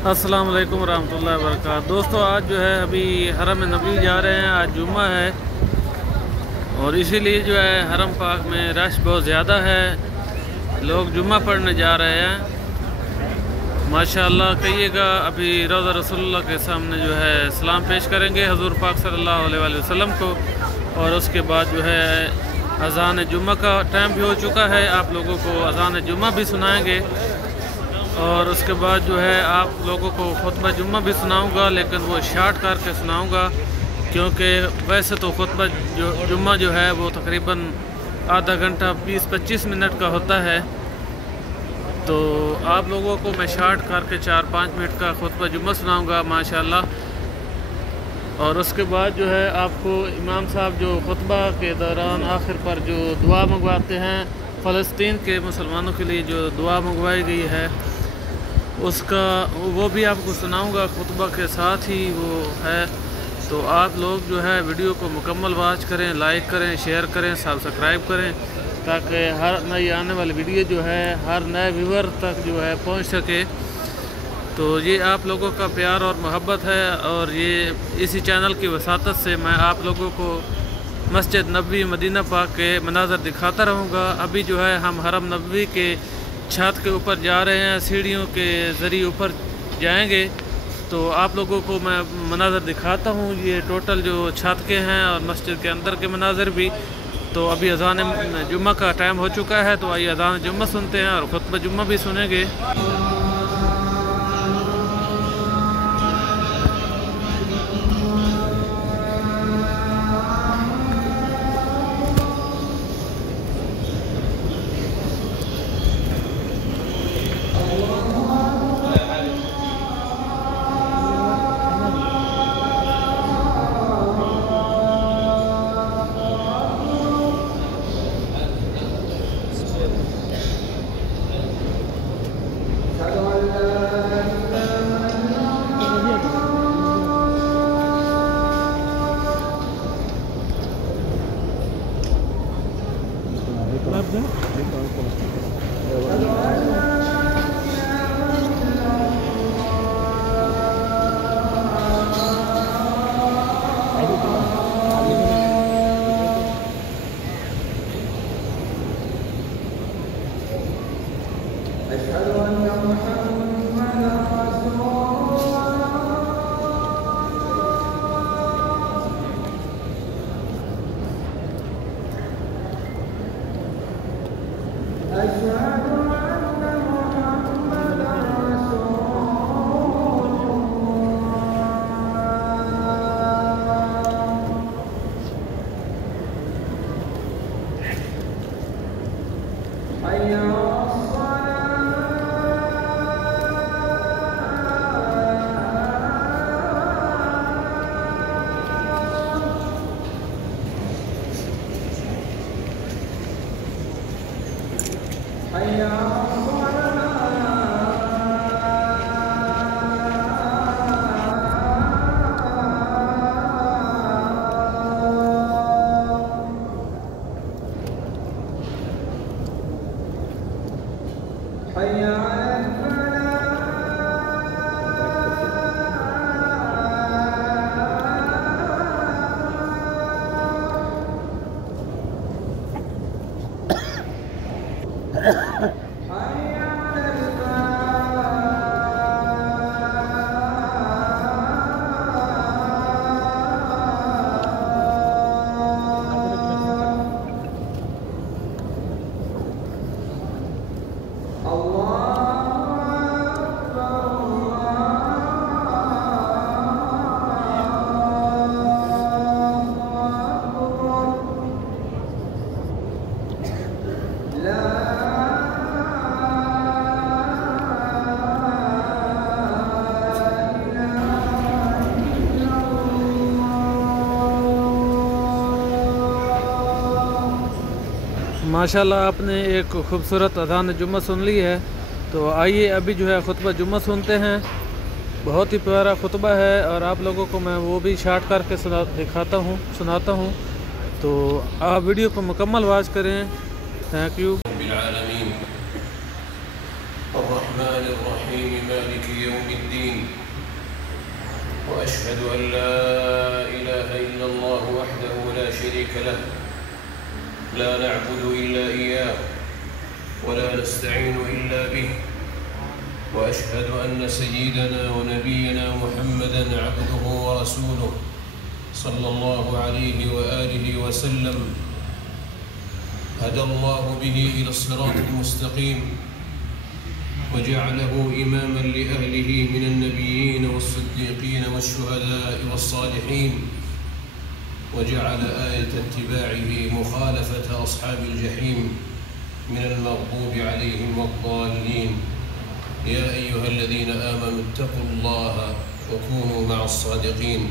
अस्सलाम वालेकुम रहमतुल्लाहि व बरकातहू। दोस्तों आज जो है अभी हरम नबी जा रहे हैं। आज जुम्मा है और इसीलिए जो है हरम पाक में रश बहुत ज़्यादा है। लोग जुम्मा पढ़ने जा रहे हैं। माशाअल्लाह कहिएगा। अभी रोज़ा रसूलुल्लाह के सामने जो है सलाम पेश करेंगे हज़ूर पाक सल्लल्लाहु अलैहि वसल्लम को, और उसके बाद जो है अज़ान जुम्मा का टाइम भी हो चुका है। आप लोगों को अज़ान जुम्मा भी सुनाएंगे और उसके बाद जो है आप लोगों को खुतबा जुम्मा भी सुनाऊंगा, लेकिन वो शार्ट करके सुनाऊंगा क्योंकि वैसे तो खुतबा जुम्मा जो है वो तकरीबन आधा घंटा 20-25 मिनट का होता है। तो आप लोगों को मैं शार्ट करके 4-5 मिनट का खुतबा जुम्मा सुनाऊंगा माशाल्लाह। और उसके बाद जो है आपको इमाम साहब जो खुतबा के दौरान आखिर पर जो दुआ मंगवाते हैं, फ़लस्तीन के मुसलमानों के लिए जो दुआ मंगवाई गई है उसका वो भी आपको सुनाऊंगा खुतबा के साथ ही वो है। तो आप लोग जो है वीडियो को मुकम्मल वॉच करें, लाइक करें, शेयर करें, सब्सक्राइब करें, ताकि हर नई आने वाली वीडियो जो है हर नए व्यूअर तक जो है पहुंच सके। तो ये आप लोगों का प्यार और मोहब्बत है, और ये इसी चैनल की वसातत से मैं आप लोगों को मस्जिद नबवी मदीना पाक के मनाज़र दिखाता रहूँगा। अभी जो है हम हरम नबवी के छत के ऊपर जा रहे हैं, सीढ़ियों के ज़रिए ऊपर जाएंगे। तो आप लोगों को मैं मनाज़र दिखाता हूँ। ये टोटल जो छत के हैं और मस्जिद के अंदर के मनाज़र भी। तो अभी अज़ान जुम्मा का टाइम हो चुका है, तो आइए अज़ान जुम्मा सुनते हैं और खुतबा जुम्मा भी सुनेंगे। माशाल्लाह आपने एक खूबसूरत अज़ान जुम्मा सुन ली है। तो आइए अभी जो है खुतबा जुम्मा सुनते हैं। बहुत ही प्यारा खुतबा है और आप लोगों को मैं वो भी शार्ट करके सुनाता हूँ। तो आप वीडियो को मुकम्मल वॉच करें। Thank you. الدين. وأشهد أن لا إله إلا الله وحده لا شريك له، لا نعبد إلا إياه ولا نستعين إلا به. وأشهد أن سيدنا ونبينا محمدًا عبده ورسوله صلى الله عليه وآله وسلم، هدى الله به إلى الصراط المستقيم وجعله إمامًا لأهله من النبيين والصديقين والشهداء والصالحين، وجعل آية اتباعه مخالفة أصحاب الجحيم من المغضوب عليهم والضالين. يا أيها الذين آمنوا اتقوا الله وكونوا مع الصادقين،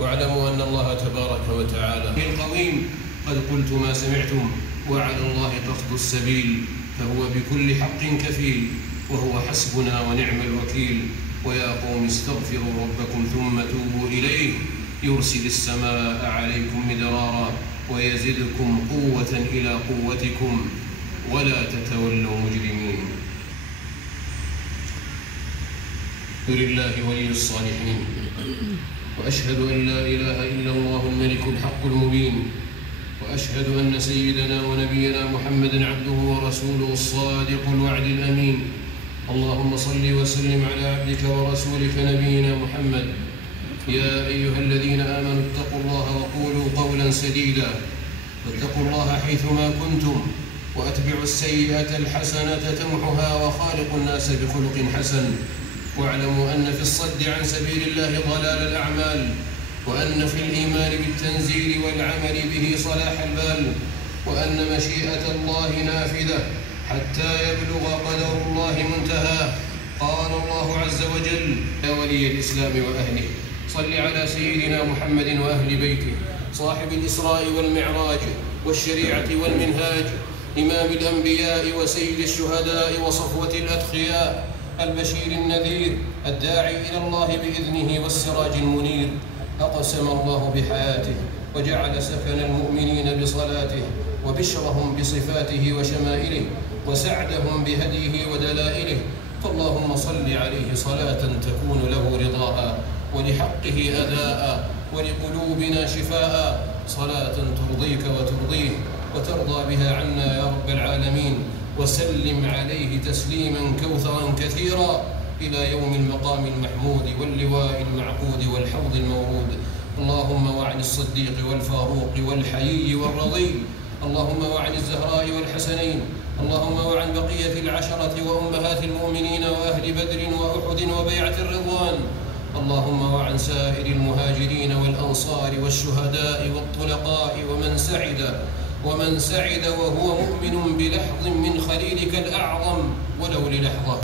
واعلموا أن الله تبارك وتعالى القويم قد قلت ما سمعتم، وعلى الله قصد السبيل، فهو بكل حق كفيل، وهو حسبنا ونعم الوكيل. ويا قوم استغفروا ربكم ثم توبوا إليه يرسل السماء عليكم مدرارا ويزدكم قوة إلى قوتكم ولا تتولوا مجرمين. لله ولي الصالحين، وأشهد أن لا إله إلا الله الملك الحق المبين، وأشهد أن سيدنا ونبينا محمدًا عبده ورسوله الصادق الوعد الأمين. اللهم صل وسلم على عبدك ورسولك نبينا محمد. يا أيها الذين آمنوا اتقوا الله وقولوا قولا سديدا، واتقوا الله حيثما كنتم، وأتبعوا السيئة الحسنة تمحها، وخالقوا الناس بخلق حسن. واعلموا أن في الصد عن سبيل الله ضلال الأعمال، وأن في الإيمان بالتنزيل والعمل به صلاح البال، وأن مشيئة الله نافذة حتى يبلغ قدر الله منتهاه. قال الله عز وجل: يا ولي الإسلام وأهله صل على سيدنا محمد وأهل بيته صاحب الإسراء والمعراج والشريعة والمنهاج، إمام الأنبياء وسيد الشهداء وصفوة الأتقياء، البشير النذير الداعي إلى الله بإذنه والسراج المنير. أقسم الله بحياته وجعل سكن المؤمنين بصلاته، وبشرهم بصفاته وشمائله، وسعدهم بهديه ودلائله. فاللهم صل عليه صلاة تكون له رضاء، ولحقه أداء، ولقلوبنا شفاء، صلاة ترضيك وترضيه وترضى بها عنا يا رب العالمين. وسلم عليه تسليما كوثرا كثيرا إلى يوم المقام المحمود واللواء المعقود والحوض المورود. اللهم وعن الصديق والفاروق والحيي والرضي، اللهم وعن الزهراء والحسنين، اللهم وعن بقية العشرة وأمهات المؤمنين وأهل بدر وأحد وبيعة الرضوان، اللهم وعن سائر المهاجرين والأنصار والشهداء والطلقاء ومن سعد وهو مؤمن بلحظ من خليلك الأعظم ولو للحظة.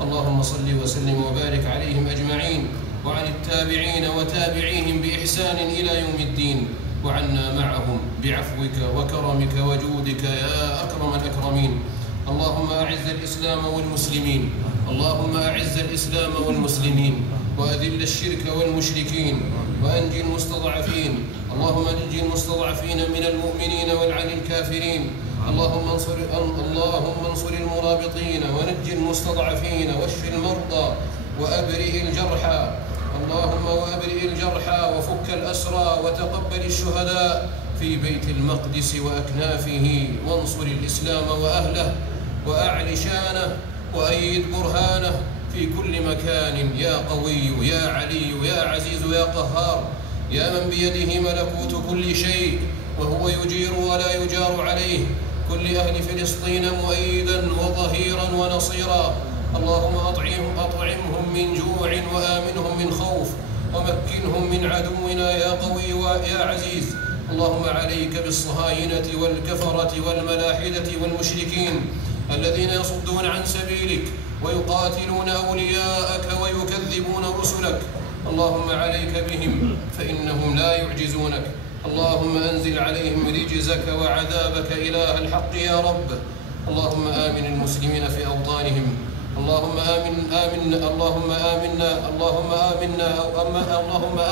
اللهم صل وسلم وبارك عليهم أجمعين، وعن التابعين وتابعيهم بإحسان إلى يوم الدين، وعنا معهم بعفوك وكرمك وجودك يا أكرم الأكرمين. اللهم أعز الإسلام والمسلمين، اللهم أعز الإسلام والمسلمين، وأذل الشرك والمشركين، وأنجي المستضعفين، اللهم نجي المستضعفين من المؤمنين والعن الكافرين. اللهم انصر المرابطين، ونجي المستضعفين، واشف المرضى، وأبرئ الجرحى، اللهم وأبرئ الجرحى، وفك الأسرى، وتقبل الشهداء في بيت المقدس وأكنافه، وانصر الإسلام وأهله، وأعل شانه، وأيد برهانه في كل مكان يا قوي يا علي يا عزيز يا قهار، يا من بيده ملكوت كل شيء وهو يجير ولا يجار عليه. كل أهل فلسطين مؤيدا وظهيرا ونصيرا. اللهم أطعمهم من جوع وآمنهم من خوف، ومكنهم من عدونا يا قوي ويا عزيز. اللهم عليك بالصهاينة والكفرة والملاحدة والمشركين الذين يصدون عن سبيلك ويقاتلون أولياءك ويكذبون رسلك. اللهم عليك بهم فإنهم لا يعجزونك. اللهم أنزل عليهم رجزك وعذابك إله الحق يا رب. اللهم آمن المسلمين في أوطانهم. اللهم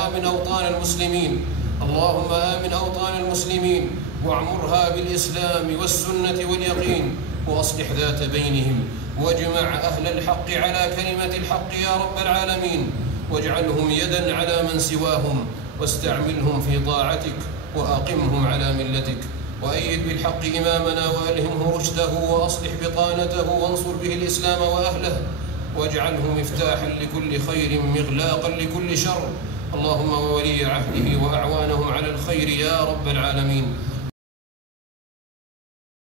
آمن أوطان المسلمين. اللهم آمن أوطان المسلمين واعمرها بالإسلام والسنة واليقين، وأصلح ذات بينهم، واجمع أهل الحق على كلمة الحق يا رب العالمين، واجعلهم يدا على من سواهم، واستعملهم في طاعتك، وأقمهم على ملتك، وأيد بالحق إمامنا وألهمه رشده، وأصلح بطانته، وانصر به الإسلام وأهله، واجعله مفتاحا لكل خير مغلاقا لكل شر. اللهم وولي عهده وأعوانهم على الخير يا رب العالمين.